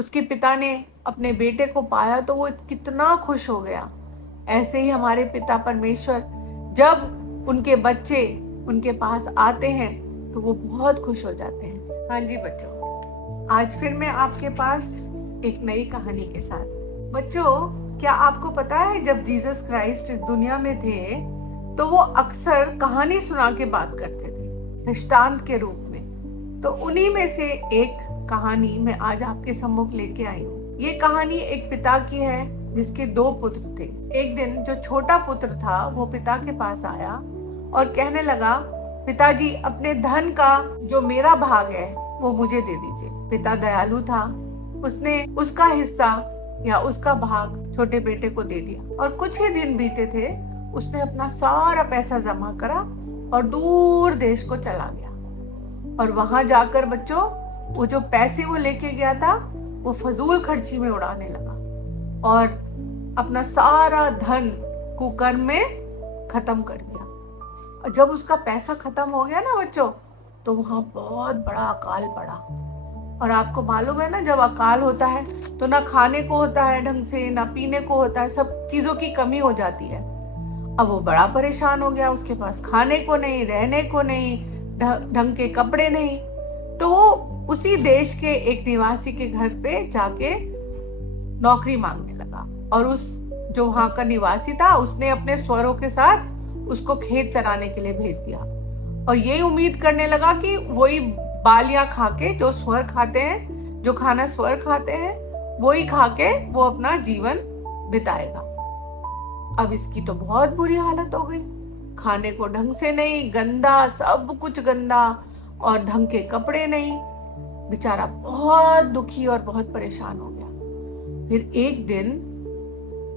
उसके पिता ने अपने बेटे को पाया तो वो कितना खुश हो गया। ऐसे ही हमारे पिता परमेश्वर जब उनके बच्चे उनके पास आते हैं तो वो बहुत खुश हो जाते हैं। हाँ जी बच्चों, आज फिर मैं आपके पास एक नई कहानी के साथ। बच्चों, क्या आपको पता है जब जीसस क्राइस्ट इस दुनिया में थे तो वो अक्सर कहानी सुना के बात करते थे, दृष्टांत के रूप में। तो उन्हीं में से एक कहानी मैं आज आपके सम्मुख लेके आई हूँ। ये कहानी एक पिता की है जिसके 2 पुत्र थे। एक दिन जो छोटा पुत्र था वो पिता के पास आया और कहने लगा, पिताजी अपने धन का जो मेरा भाग है वो मुझे दे दीजिए। पिता दयालु था, उसने उसका हिस्सा या उसका भाग छोटे बेटे को दे दिया। और कुछ ही दिन बीते थे, उसने अपना सारा पैसा जमा करा और दूर देश को चला गया। और वहां जाकर बच्चों, वो जो पैसे वो लेके गया था वो फजूल खर्ची में उड़ाने लगा और अपना सारा धन कुकर्म में खत्म कर दिया। और जब उसका पैसा खत्म हो गया ना बच्चों, तो वहां बहुत बड़ा अकाल पड़ा। और आपको मालूम है ना, जब अकाल होता है तो ना खाने को होता है ढंग से, ना पीने को होता है, सब चीजों की कमी हो जाती है। अब वो बड़ा परेशान हो गया, उसके पास खाने को नहीं, रहने को नहीं, ढंग के कपड़े नहीं। तो वो उसी देश के एक निवासी के घर पे जाके नौकरी मांगने लगा। और उस जो वहां का निवासी था, उसने अपने स्वरों के साथ उसको खेत चराने के लिए भेज दिया और यही उम्मीद करने लगा कि वही बालियां खा के, जो स्वर खाते हैं, जो खाना स्वर खाते हैं, वही खा के वो अपना जीवन बिताएगा। अब इसकी तो बहुत बुरी हालत हो गई, खाने को ढंग से नहीं, गंदा, सब कुछ गंदा, और ढंग के कपड़े नहीं। बेचारा बहुत दुखी और बहुत परेशान हो गया। फिर एक दिन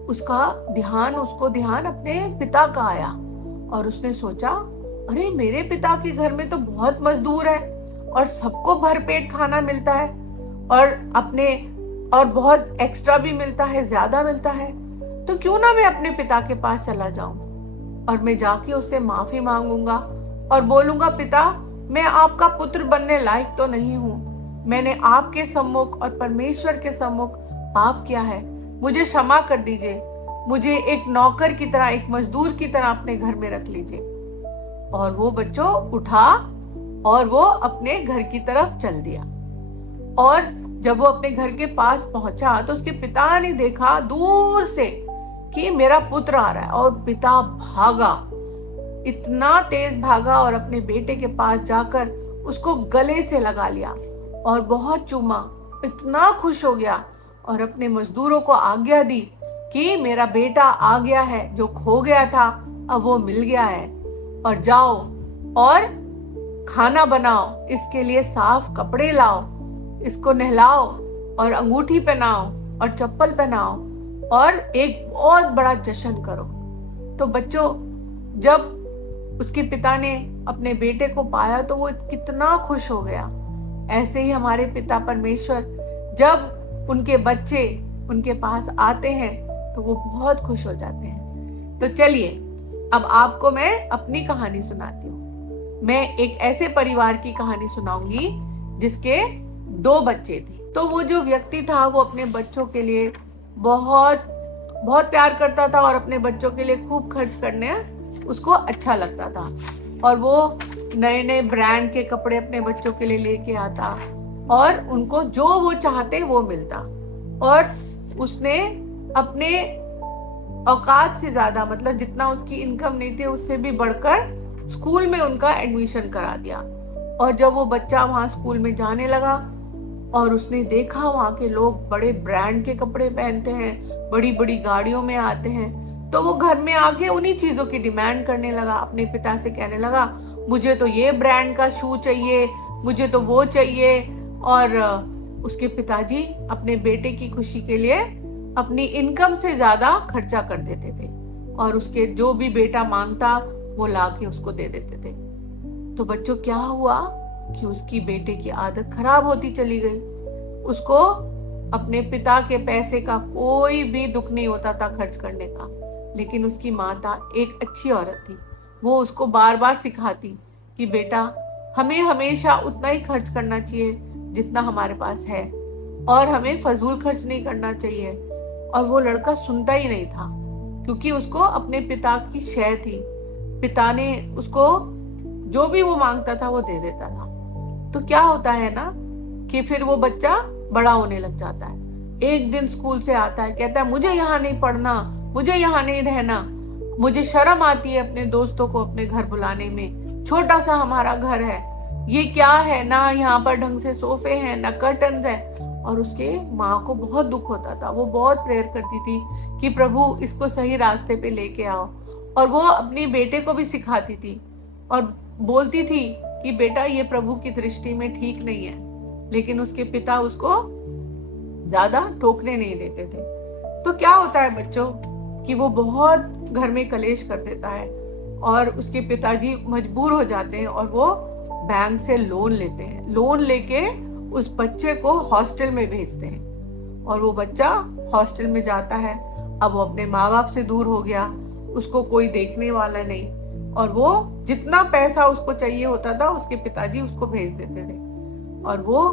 उसको ध्यान अपने पिता का आया और उसने सोचा, अरे मेरे पिता के घर में तो बहुत मजदूर है और सबको भरपेट खाना मिलता है और बहुत एक्स्ट्रा भी मिलता है, ज्यादा मिलता है। तो क्यों ना मैं अपने पिता के पास चला जाऊं और मैं जाके उससे माफी मांगूंगा और बोलूंगा, पिता मैं आपका पुत्र बनने लायक तो नहीं हूं, मैंने आपके सम्मुख और परमेश्वर के सम्मुख पाप किया है, मुझे क्षमा कर दीजिए, मुझे एक नौकर की तरह, एक मजदूर की तरह अपने घर में रख लीजिए। और वो बच्चों उठा और वो अपने घर की तरफ चल दिया। और जब वो अपने घर के पास पहुंचा तो उसके पिता ने देखा दूर से कि मेरा पुत्र आ रहा है, और पिता भागा, इतना तेज भागा और अपने बेटे के पास जाकर उसको गले से लगा लिया और बहुत चूमा, इतना खुश हो गया और अपने मजदूरों को आज्ञा दी कि मेरा बेटा आ गया है, जो खो गया था अब वो मिल गया है, और जाओ और खाना बनाओ, इसके लिए साफ कपड़े लाओ, इसको नहलाओ और अंगूठी पहनाओ और चप्पल पहनाओ और एक बहुत बड़ा जश्न करो। तो बच्चों, जब उसके पिता ने अपने बेटे को पाया तो वो कितना खुश हो गया। ऐसे ही हमारे पिता परमेश्वर जब उनके बच्चे उनके पास आते हैं तो वो बहुत खुश हो जाते हैं। तो चलिए अब आपको मैं अपनी कहानी सुनाती हूँ। मैं एक ऐसे परिवार की कहानी सुनाऊंगी जिसके 2 बच्चे थे। तो वो जो व्यक्ति था वो अपने बच्चों के लिए बहुत बहुत प्यार करता था और अपने बच्चों के लिए खूब खर्च करने उसको अच्छा लगता था। और वो नए नए ब्रांड के कपड़े अपने बच्चों के लिए लेके आता और उनको जो वो चाहते वो मिलता। और उसने अपने औकात से ज्यादा, मतलब जितना उसकी इनकम नहीं थी उससे भी बढ़कर स्कूल में उनका एडमिशन करा दिया। और जब वो बच्चा वहां स्कूल में जाने लगा और उसने देखा वहां के लोग बड़े ब्रांड के कपड़े पहनते हैं, बड़ी बड़ी गाड़ियों में आते हैं, तो वो घर में आके उन्हीं चीजों की डिमांड करने लगा। अपने पिता से कहने लगा, मुझे तो ये ब्रांड का शू चाहिए, मुझे तो वो चाहिए। और उसके पिताजी अपने बेटे की खुशी के लिए अपनी इनकम से ज्यादा खर्चा कर देते थे और उसके जो भी बेटा मांगता वो लाके उसको दे देते थे। तो बच्चों क्या हुआ कि उसकी बेटे की आदत खराब होती चली गई। उसको अपने पिता के पैसे का कोई भी दुख नहीं होता था खर्च करने का, लेकिन उसकी माता एक अच्छी औरत थी, वो उसको बार बार सिखाती कि बेटा हमें हमेशा उतना ही खर्च करना चाहिए जितना हमारे पास है। और हमें फजूल खर्च नहीं करना चाहिए। और वो लड़का सुनता ही नहीं था, क्योंकि उसको अपने पिता की शय थी। पिता ने उसको जो भी वो मांगता था वो दे देता था। तो क्या होता है ना कि फिर वो बच्चा बड़ा होने लग जाता है। एक दिन स्कूल से आता है, कहता है मुझे यहाँ नहीं पढ़ना, मुझे यहाँ नहीं रहना, मुझे शर्म आती है अपने दोस्तों को अपने घर बुलाने में, छोटा सा हमारा घर है, ये क्या है, ना यहाँ पर ढंग से सोफे हैं ना कर्टन्स है। और उसके माँ को बहुत दुख होता था। वो बहुत प्रेयर करती थी कि प्रभु इसको सही रास्ते पे लेके आओ। और वो अपने बेटे को भी सिखाती थी और बोलती थी कि बेटा ये प्रभु की दृष्टि में ठीक नहीं है। लेकिन उसके पिता उसको ज्यादा टोकने नहीं देते थे। तो क्या होता है बच्चों कि वो बहुत घर में कलेश कर देता है और उसके पिताजी मजबूर हो जाते हैं और वो बैंक से लोन लेते हैं। लोन लेके उस बच्चे को हॉस्टल में भेजते हैं और वो बच्चा हॉस्टल में जाता है। अब वो अपने माँ बाप से दूर हो गया, उसको कोई देखने वाला नहीं, और वो जितना पैसा उसको चाहिए होता था उसके पिताजी उसको भेज देते थे। और वो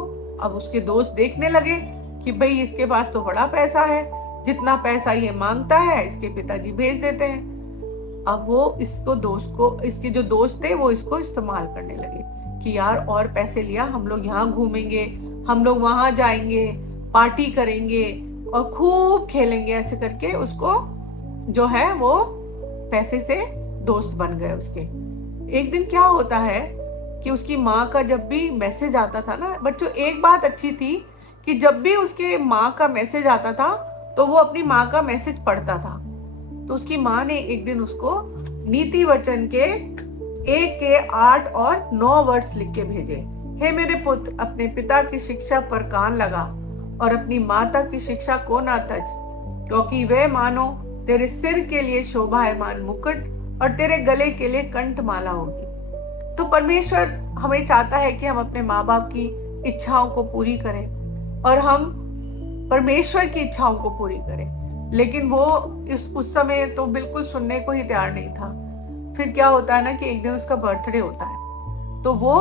अब उसके दोस्त देखने लगे कि भाई इसके पास तो बड़ा पैसा है, जितना पैसा ये मांगता है इसके पिताजी भेज देते हैं। अब वो इसको दोस्त को, इसके जो दोस्त थे वो इसको इस्तेमाल करने लगे कि यार और पैसे लिया, हम लोग यहाँ घूमेंगे, हम लोग वहां जाएंगे, पार्टी करेंगे और खूब खेलेंगे। ऐसे करके उसको जो है वो पैसे से दोस्त बन गए उसके। एक दिन क्या होता है कि उसकी माँ का जब भी मैसेज आता था ना बच्चों, एक बात अच्छी थी कि जब भी उसके माँ का मैसेज आता था तो वो अपनी माँ का मैसेज पढ़ता था। तो उसकी माँ ने एक दिन उसको नीति वचन के 1 के 8 और 9 वर्ड्स लिख के भेजे। हे मेरे पुत्र, अपने पिता की शिक्षा पर कान लगा और अपनी माता की शिक्षा को ना तज, क्योंकि वे मानो तेरे सिर के लिए शोभायमान मुकुट और तेरे गले के लिए कंठमाला होगी। तो परमेश्वर हमें चाहता है कि हम अपने माँ बाप की इच्छाओं को पूरी करें और हम परमेश्वर की इच्छाओं को पूरी करें। लेकिन वो उस समय तो बिल्कुल सुनने को ही तैयार नहीं था। फिर क्या होता है ना कि एक दिन उसका बर्थडे होता है, तो वो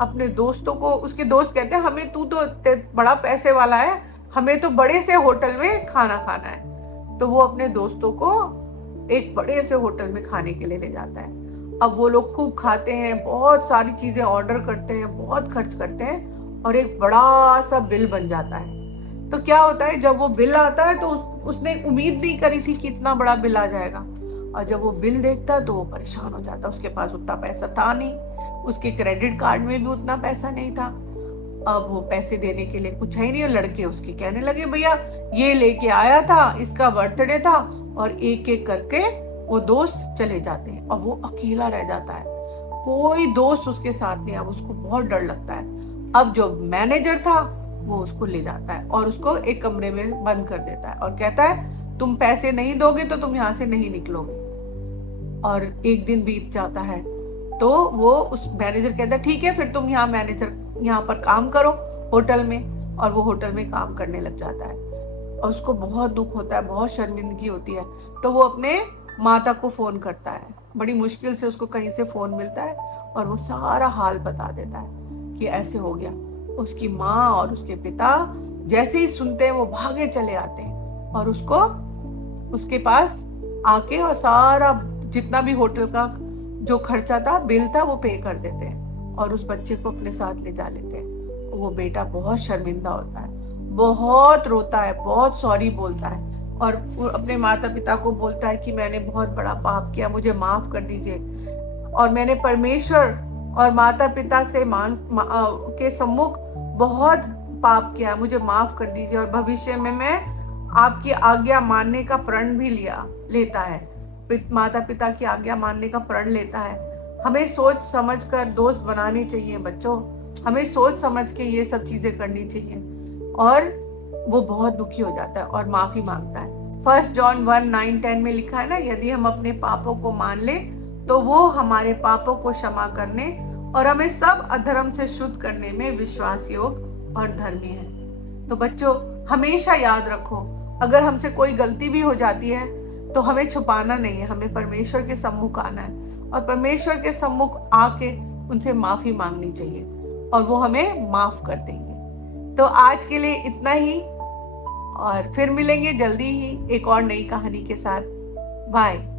अपने दोस्तों को, उसके दोस्त कहते हैं हमें, तू तो बड़ा पैसे वाला है, हमें तो बड़े से होटल में खाना खाना है। तो वो अपने दोस्तों को एक बड़े से होटल में खाने के लिए ले जाता है। अब वो लोग खूब खाते हैं, बहुत सारी चीजें ऑर्डर करते हैं, बहुत खर्च करते हैं और एक बड़ा सा बिल बन जाता है। तो क्या होता है, जब वो बिल आता है तो उसने उम्मीद नहीं करी थी कि इतना बड़ा बिल आ जाएगा। और जब वो बिल देखता है तो वो परेशान हो जाता है। उसके पास उतना पैसा था नहीं, उसके क्रेडिट कार्ड में भी उतना पैसा नहीं था। अब वो पैसे देने के लिए कुछ है ही नहीं। लड़के उसके कहने लगे भैया ये लेके आया था, इसका बर्थडे था, और एक एक करके वो दोस्त चले जाते हैं और वो अकेला रह जाता है, कोई दोस्त उसके साथ नहीं। अब उसको बहुत डर लगता है। अब जो मैनेजर था वो उसको ले जाता है और उसको एक कमरे में बंद कर देता है और कहता है तुम पैसे नहीं दोगे तो तुम यहाँ से नहीं निकलोगे। और एक दिन बीत जाता है तो वो उस मैनेजर कहता है ठीक है फिर तुम यहाँ पर काम करो होटल में। और वो होटल में काम करने लग जाता है और उसको बहुत दुख होता है, बहुत शर्मिंदगी होती है। तो वो अपने माता को फोन करता है, बड़ी मुश्किल से उसको कहीं से फोन मिलता है और वो सारा हाल बता देता है कि ऐसे हो गया। उसकी माँ और उसके पिता जैसे ही सुनते हैं वो भागे चले आते हैं और उसको उसके पास आके और सारा जितना भी होटल का जो खर्चा था, बिल था, वो पे कर देते हैं और उस बच्चे को अपने साथ ले जा लेते हैं। वो बेटा बहुत शर्मिंदा होता है, बहुत रोता है, बहुत सॉरी बोलता है और अपने माता पिता को बोलता है कि मैंने बहुत बड़ा पाप किया, मुझे माफ कर दीजिए और मैंने परमेश्वर और माता पिता से के सम्मुख बहुत पाप किया, मुझे माफ कर दीजिए और भविष्य में मैं आपकी आज्ञा मानने का प्रण भी लेता है। माता पिता की आज्ञा मानने का प्रण लेता है। हमें सोच समझ कर दोस्त बनाने चाहिए बच्चों, हमें सोच समझ के ये सब चीजें करनी चाहिए। और वो बहुत दुखी हो जाता है और माफी मांगता है। 1 जॉन 1:9-10 में लिखा है ना, यदि हम अपने पापों को मान ले तो वो हमारे पापों को क्षमा करने और हमें सब अधर्म से शुद्ध करने में विश्वास योग और धर्मी है। तो बच्चों हमेशा याद रखो, अगर हमसे कोई गलती भी हो जाती है तो हमें छुपाना नहीं है, हमें परमेश्वर के सम्मुख आना है और परमेश्वर के सम्मुख आके उनसे माफी मांगनी चाहिए और वो हमें माफ कर देंगे। तो आज के लिए इतना ही, और फिर मिलेंगे जल्दी ही एक और नई कहानी के साथ। बाय।